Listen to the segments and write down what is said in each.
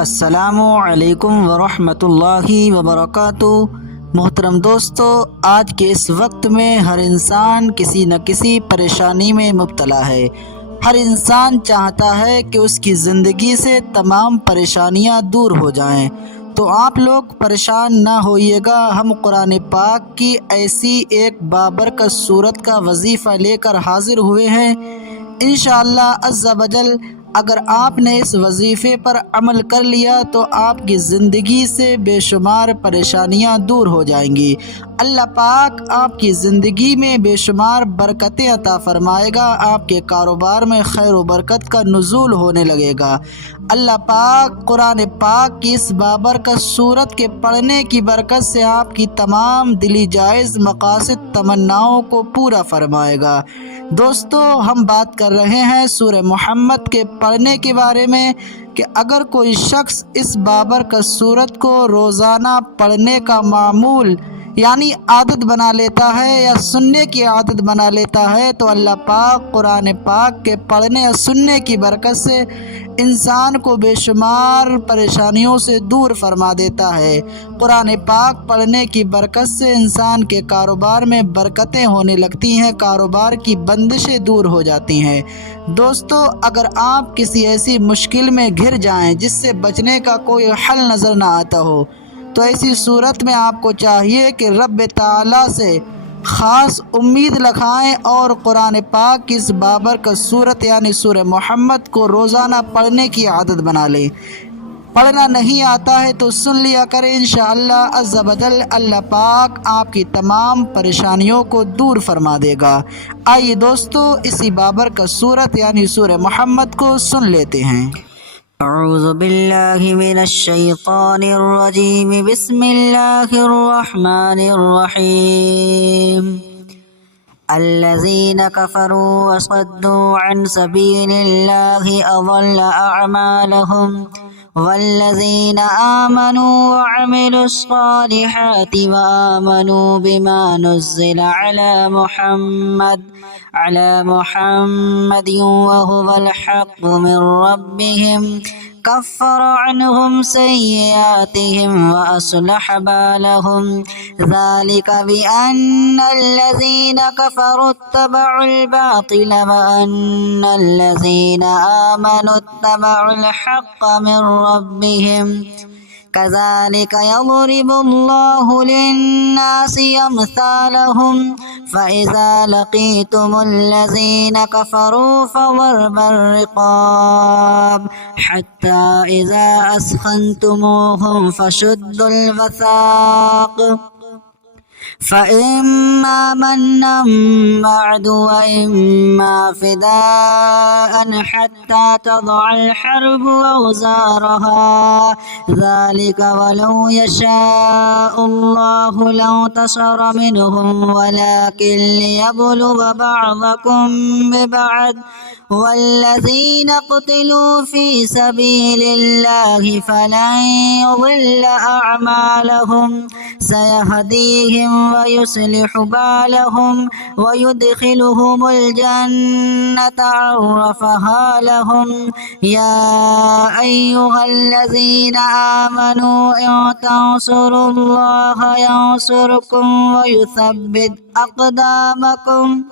السلام علیکم ورحمۃ اللہ وبرکاتہ۔ محترم دوستو، آج کے اس وقت میں ہر انسان کسی نہ کسی پریشانی میں مبتلا ہے۔ ہر انسان چاہتا ہے کہ اس کی زندگی سے تمام پریشانیاں دور ہو جائیں، تو آپ لوگ پریشان نہ ہوئیے گا۔ ہم قرآن پاک کی ایسی ایک بابرکت سورت کا وظیفہ لے کر حاضر ہوئے ہیں۔ انشاءاللہ عز و جل اگر آپ نے اس وظیفے پر عمل کر لیا تو آپ کی زندگی سے بے شمار پریشانیاں دور ہو جائیں گی۔ اللہ پاک آپ کی زندگی میں بے شمار برکتیں عطا فرمائے گا، آپ کے کاروبار میں خیر و برکت کا نزول ہونے لگے گا۔ اللہ پاک قرآن پاک کی اس بابرکت سورت کے پڑھنے کی برکت سے آپ کی تمام دلی جائز مقاصد تمناؤں کو پورا فرمائے گا۔ دوستو، ہم بات کر رہے ہیں سورہ محمد کے پڑھنے کے بارے میں کہ اگر کوئی شخص اس بابرکت سورت کو روزانہ پڑھنے کا معمول یعنی عادت بنا لیتا ہے یا سننے کی عادت بنا لیتا ہے تو اللہ پاک قرآن پاک کے پڑھنے اور سننے کی برکت سے انسان کو بے شمار پریشانیوں سے دور فرما دیتا ہے۔ قرآن پاک پڑھنے کی برکت سے انسان کے کاروبار میں برکتیں ہونے لگتی ہیں، کاروبار کی بندشیں دور ہو جاتی ہیں۔ دوستو، اگر آپ کسی ایسی مشکل میں گھر جائیں جس سے بچنے کا کوئی حل نظر نہ آتا ہو، تو ایسی صورت میں آپ کو چاہیے کہ رب تعالیٰ سے خاص امید رکھائیں اور قرآن پاک کی اس بابرکت سورت یعنی سورہ محمد کو روزانہ پڑھنے کی عادت بنا لیں۔ پڑھنا نہیں آتا ہے تو سن لیا کریں، انشاءاللہ عز و جل اللہ پاک آپ کی تمام پریشانیوں کو دور فرما دے گا۔ آئیے دوستو، اسی بابرکت سورت یعنی سورہ محمد کو سن لیتے ہیں۔ اعوذ باللہ من الشیطان الرجیم، بسم اللہ الرحمن الرحیم۔ الذین کفروا وصدوا عن سبیل اللہ اضل اعمالهم، والذین آمنوا وعملوا الصالحات وآمنوا بما نزل على محمد وهو الحق من ربهم، كفر عنهم سيئاتهم وأصلح بالهم، ذلك بأن الذين كفروا اتبعوا الباطل وأن الذين آمنوا اتبعوا الحق من ربهم، كذلك يضرب الله للناس أمثالهم، فإذا لقيتم الذين كفروا فضرب الرقاب حتى إذا أثخنتموهم فشدوا الوثاق، فإما منا بعد وإما فداء حتى تضع الحرب أوزارها، ذلك ولو يشاء الله لانتصر منهم ولكن ليبلو بعضكم ببعض، والذين قتلوا في سبيل الله فلن يضل أعمالهم، سيهديهم ويصلح بالهم ويدخلهم الجنة عرفها لهم، يا أيها الذين آمنوا إن تنصروا الله ينصركم ويثبت أقدامكم،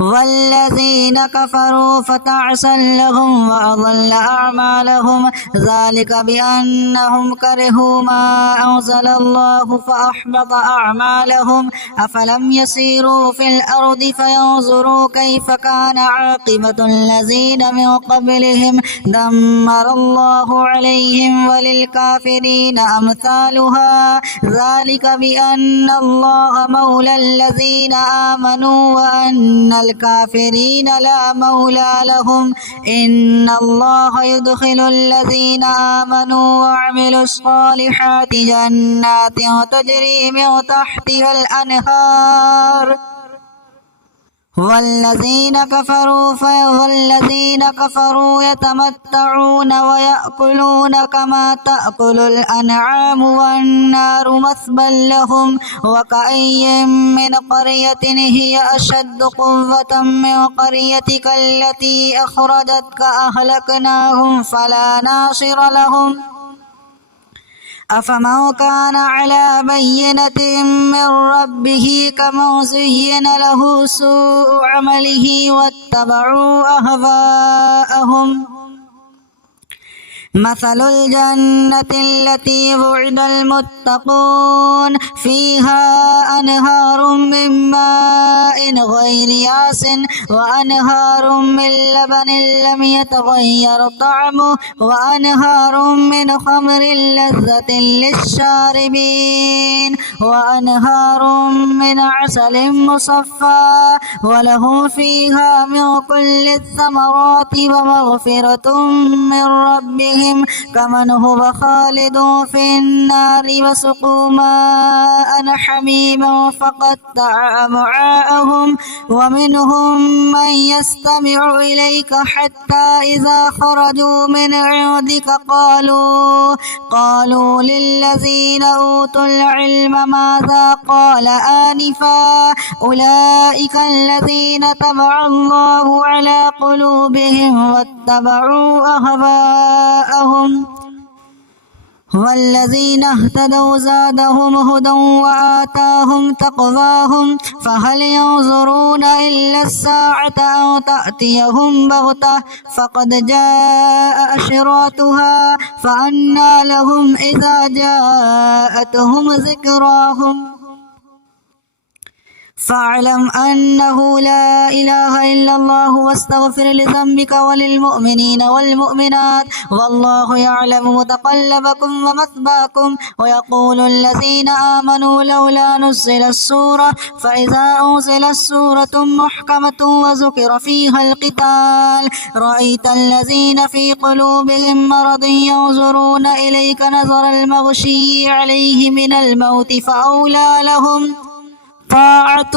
والذين كفروا فتعسا لهم وأضل أعمالهم، ذلك بأنهم كرهوا ما أنزل الله فأحبط أعمالهم، أفلم يسيروا في الأرض فينظروا كيف كان عاقبة الذين من قبلهم، دمر الله عليهم وللكافرين أمثالها، ذلك بأن الله مولى الذين آمنوا وأن الكافرين لا مولى لهم، إن الله يدخل الذين آمنوا وعملوا الصالحات جنات تجري من تحتها الأنهار والذين كفروا يتمتعون ويأكلون كما تأكل الأنعام والنار مثوى لهم وكأي من قرية هي أشد قوة من قريتك التي أخرجتك أهلكناهم فلا ناصر لهم أفمن كان على بينة من ربه كمن زين له سوء عمله واتبعوا أهواءهم مثل الجنة التي وعد المتقون فيها أنهار من ماء غير ياس وأنهار من لبن لم يتغير طعمه وأنهار من خمر لذة للشاربين وأنهار من عسل مصفى ولهم فيها من كل الثمرات ومغفرة من ربهم كمن هو خالد في النار وسقوا ماء حميما فقطع أمعاءهم ومنهم من يستمع إليك حتى إذا خرجوا من عندك قالوا للذين أوتوا العلم ماذا قال آنفا أولئك الذين طبع الله على قلوبهم واتبعوا أهواءهم والذين اهتدوا زادهم هدى وآتاهم تقواهم فهل ينظرون إلا الساعة أو تأتيهم بغتة فقد جاء أشراطها فأنى لهم إذا جاءتهم ذكراهم فاعلم أنه لا إله إلا الله واستغفر لذنبك وللمؤمنين والمؤمنات والله يعلم متقلبكم ومثواكم ويقول الذين آمنوا لولا نزلت السورة فإذا أنزلت سورة محكمة وذكر فيها القتال رأيت الذين في قلوبهم مرض ينظرون إليك نظر المغشي عليه من الموت فأولى لهم طاعة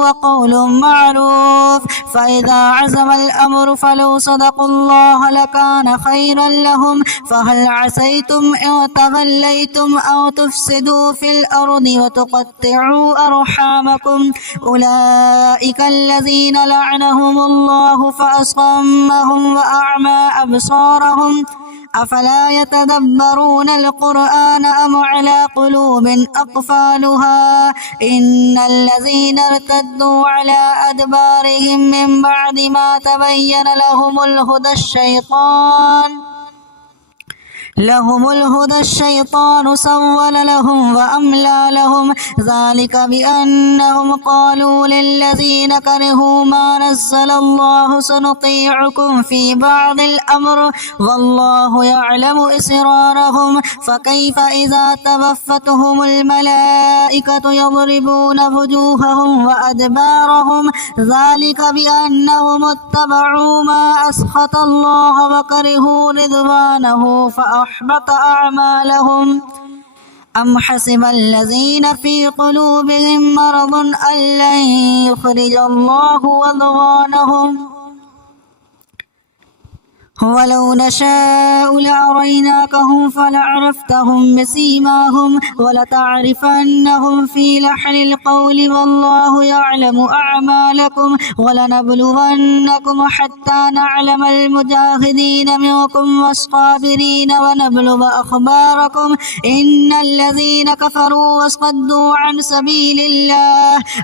وقول معروف فإذا عزم الأمر فلو صدقوا الله لكان خيرا لهم فهل عسيتم إن توليتم أو تفسدوا في الأرض وتقطعوا أرحامكم أولئك الذين لعنهم الله فأصمهم وأعمى أبصارهم أفلا يتدبرون القرآن أم على قلوب أقفالها إن الذين ارتدوا على أدبارهم من بعد ما تبين لهم الهدى الشيطان سول لهم وأملى لهم ذلك بأنهم قالوا للذين كرهوا ما نزل الله سنطيعكم في بعض الأمر والله يعلم إسرارهم فكيف إذا توفتهم الملائكة يضربون وجوههم وأدبارهم ذلك بأنهم اتبعوا ما أسخط الله وكرهوا رضوانه فأحبط أعمالهم أم حسب الذين في قلوبهم مرض أن لن يخرج الله أضغانهم ولو نشاء لأريناكهم فلعرفتهم بسيماهم ولتعرفنهم في لحن القول والله يعلم أعمالكم ولنبلونكم حتى نعلم المجاهدين منكم والصابرين ونبلغ أخباركم إن الذين كفروا وصدوا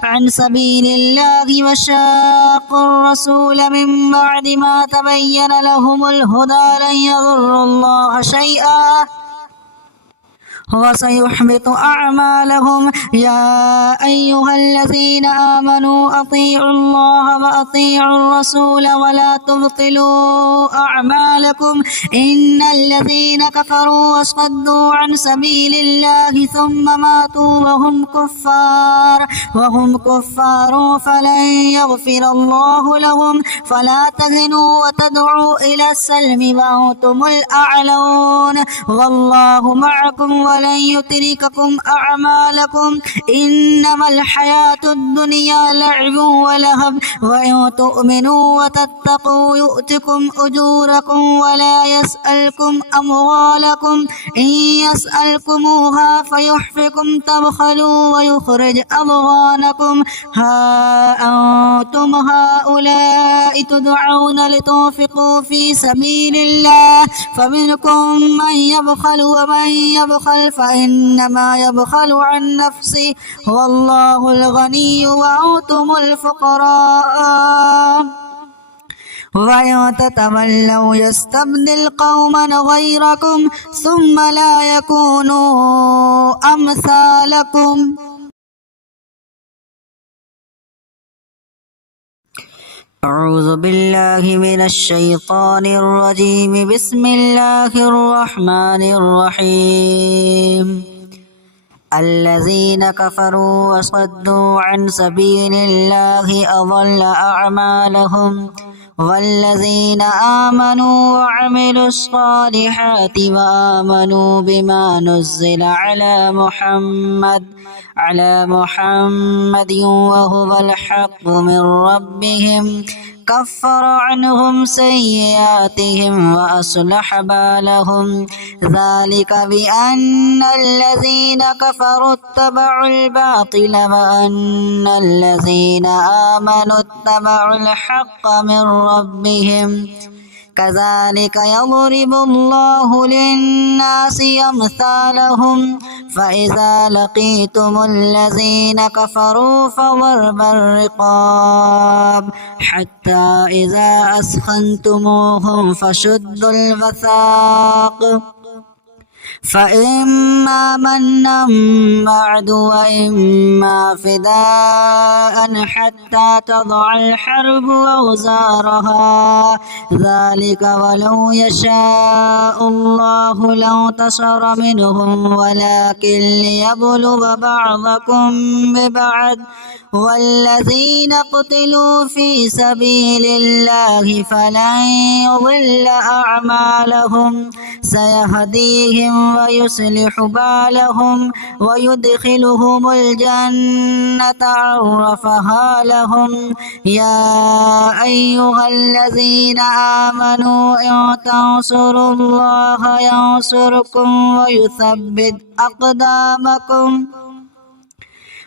عن سبيل الله وشاقوا الرسول من بعد ما تبين لهم الهدى لن يضروا الله شيئا وسيحبط أعمالهم يا أيها الذين آمنوا أطيعوا الله وأطيعوا الرسول ولا تبطلوا أعمالكم إن الذين كفروا وصدوا عن سبيل الله ثم ماتوا وهم كفار فلن يغفر الله لهم فلا تهنوا وتدعوا إلى السلم وأنتم الأعلون والله معكم فلن يترككم أعمالكم إنما الحياة الدنيا لعب ولهب وإن تؤمنوا وتتقوا يؤتكم أجوركم ولا يسألكم أموالكم إن يسألكموها فيحفكم تبخلوا ويخرج أضغانكم ها أنتم هؤلاء تدعون لتنفقوا في سبيل الله فمنكم من يبخل ومن يبخل فإنما يبخل عن نفسه والله الغني وأنتم الفقراء وإن تتولوا يستبدل قوما غيركم ثم لا يكونوا أمثالكم. أعوذ بالله من الشيطان الرجيم بسم الله الرحمن الرحيم الذين كفروا وصدوا عن سبيل الله أضل أعمالهم والذين آمنوا وعملوا الصالحات وآمنوا بما نزل على محمد وهو الحق من ربهم كفر عنهم سيئاتهم وأصلح بالهم ذلك بأن الذين كفروا اتبعوا الباطل وأن الذين آمنوا اتبعوا الحق من ربهم كذلك يضرب الله للناس أمثالهم فإذا لقيتم الذين كفروا فضرب الرقاب حتى إذا أثخنتموهم فشدوا الوثاق فإما منا بعد وإما فداء حتى تضع الحرب أوزارها ذلك ولو يشاء الله لانتصر منهم ولكن ليبلو بعضكم ببعض والذين قتلوا في سبيل الله فلن يضل أعمالهم سيهديهم ويصلح بالهم ويدخلهم الجنة عرفها لهم يا أيها الذين آمنوا إن تنصروا الله ينصركم ويثبت أقدامكم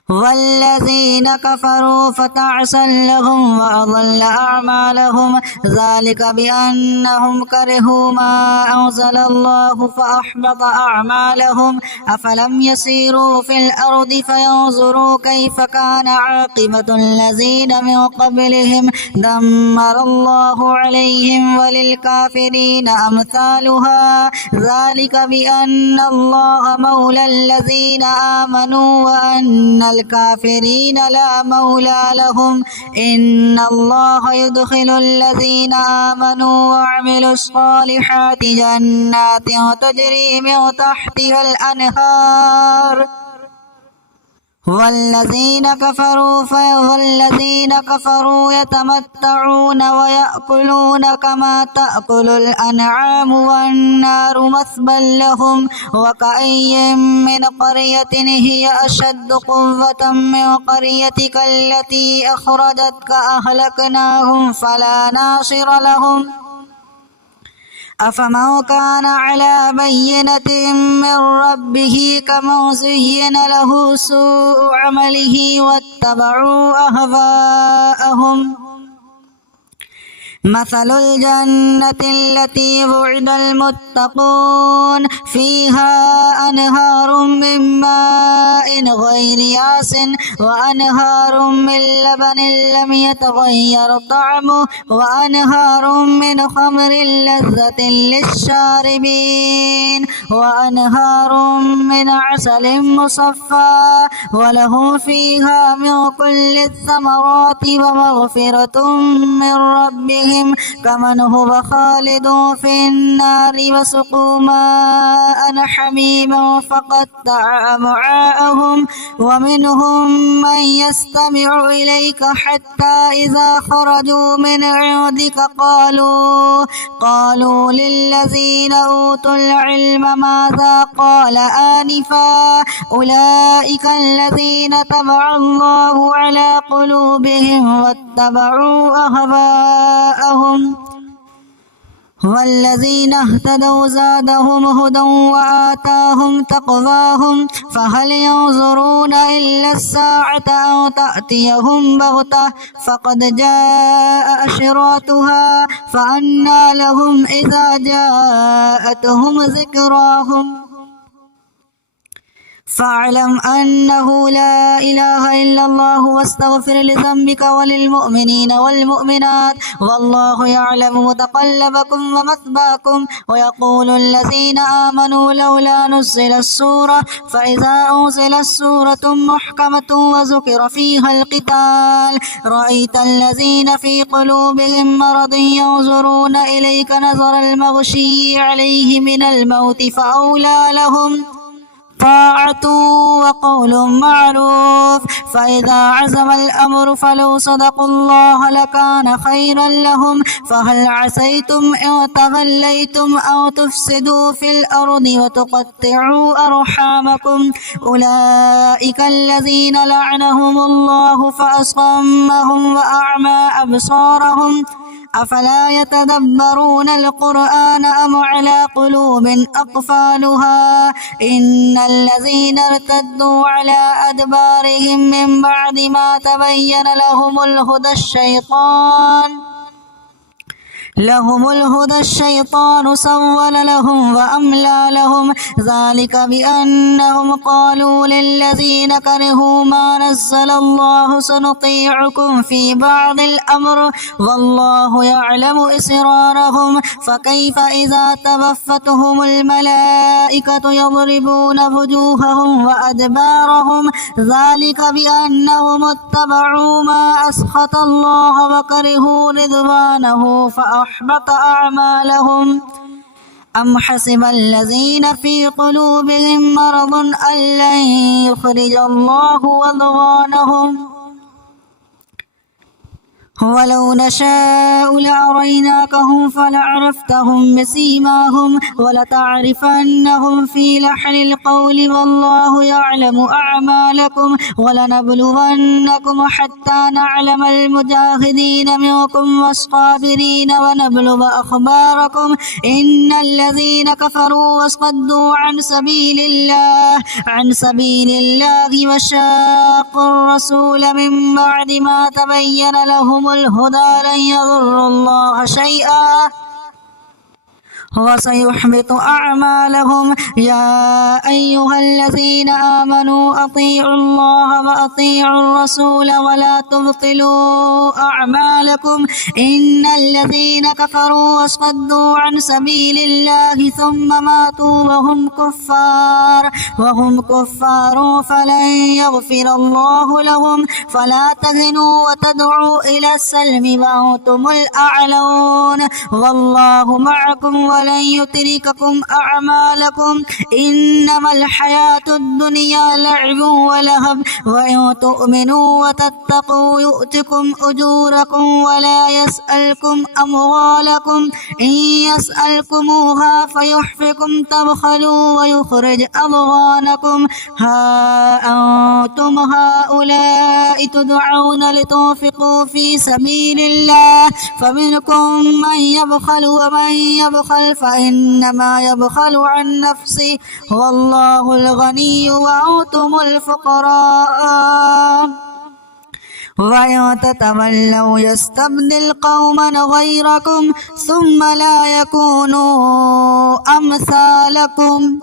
والذين كفروا فتعسا لهم وأضل أعمالهم ذلك بأنهم كرهوا ما أنزل الله فأحبط أعمالهم أفلم يسيروا في الأرض فينظروا كيف كان عاقبة الذين من قبلهم دمر الله عليهم وللكافرين أمثالها ذلك بأن الله مولى الذين آمنوا وأن الكافرين لا مولى لهم إن الله يدخل الذين آمنوا وعملوا الصالحات جنات تجري من تحتها الأنهار والذين كفروا يتمتعون ويأكلون كما تأكل الأنعام والنار مثوى لهم وكأي من قرية هي أشد قوة من قريتك التي أخرجتك أهلكناهم فلا ناصر لهم أفمن كان على بينة من ربه كمن زين له سوء عمله واتبعوا أهواءهم مثل الجنة التي وعد المتقون فيها أنهار من ماء غير آسن وأنهار من لبن لم يتغير طعمه وأنهار من خمر لذة للشاربين وأنهار من عسل مصفى ولهم فيها من كل الثمرات ومغفرة من ربهم كمن هو خالد في النار وسقوا ماء حميما فقطع أمعاءهم ومنهم من يستمع إليك حتى إذا خرجوا من عندك قالوا للذين أوتوا العلم ماذا قال آنفا أولئك الذين طبع الله على قلوبهم واتبعوا أهواءهم والذين اهتدوا زادهم هدى وآتاهم تقواهم فهل ينظرون إلا الساعة أو تأتيهم بغتة فقد جاء أشراطها فأنى لهم إذا جاءتهم ذكراهم فاعلم أنه لا إله إلا الله واستغفر لذنبك وللمؤمنين والمؤمنات والله يعلم متقلبكم ومثواكم ويقول الذين آمنوا لولا نزلت السورة فإذا أنزلت سورة محكمة وذكر فيها القتال رأيت الذين في قلوبهم مرض ينظرون إليك نظر المغشي عليه من الموت فأولى لهم طاعة وقول معروف فإذا عزم الأمر فلو صدقوا الله لكان خيرا لهم فهل عسيتم إن توليتم أو تفسدوا في الأرض وتقطعوا أرحامكم أولئك الذين لعنهم الله فأصمهم وأعمى أبصارهم أفلا يتدبرون القرآن أم على قلوب أقفالها إن الذين ارتدوا على أدبارهم من بعد ما تبين لهم الهدى الشيطان سول لهم وأملى لهم ذلك بأنهم قالوا للذين كرهوا ما نزل الله سنطيعكم في بعض الأمر والله يعلم إسرارهم فكيف إذا توفتهم الملائكة يضربون وجوههم وأدبارهم ذلك بأنهم اتبعوا ما أسخط الله وكرهوا رضوانه فأحبط أعمالهم أم حسب الذين في قلوبهم مرض أن لن يخرج الله أضغانهم ولو نشاء لأريناكهم فلعرفتهم بسيماهم ولتعرفنهم في لحن القول والله يعلم أعمالكم ولنبلونكم حتى نعلم المجاهدين منكم والصابرين ونبلغ أخباركم إن الذين كفروا وصدوا عن سبيل الله وشاقوا الرسول من بعد ما تبين لهم الهدى لن يضروا الله شيئا وسيحبط أعمالهم يا أيها الذين آمنوا أطيعوا الله وأطيعوا الرسول ولا تبطلوا أعمالكم إن الذين كفروا وصدوا عن سبيل الله ثم ماتوا وهم كفار فلن يغفر الله لهم فلا تهنوا وتدعوا إلى السلم وأنتم الأعلون والله معكم ولن يترككم أعمالكم إنما الحياة الدنيا لعب ولهب وإن تؤمنوا وتتقوا يؤتكم أجوركم ولا يسألكم أموالكم إن يسألكموها فيحفكم تبخلوا ويخرج أضغانكم ها أنتم هؤلاء تدعون لتنفقوا في سبيل الله فمنكم من يبخل ومن يبخل فإنما يبخل عن نفسه والله الغني وأنتم الفقراء وإن تتولوا يستبدل قوما غيركم ثم لا يكونوا أمثالكم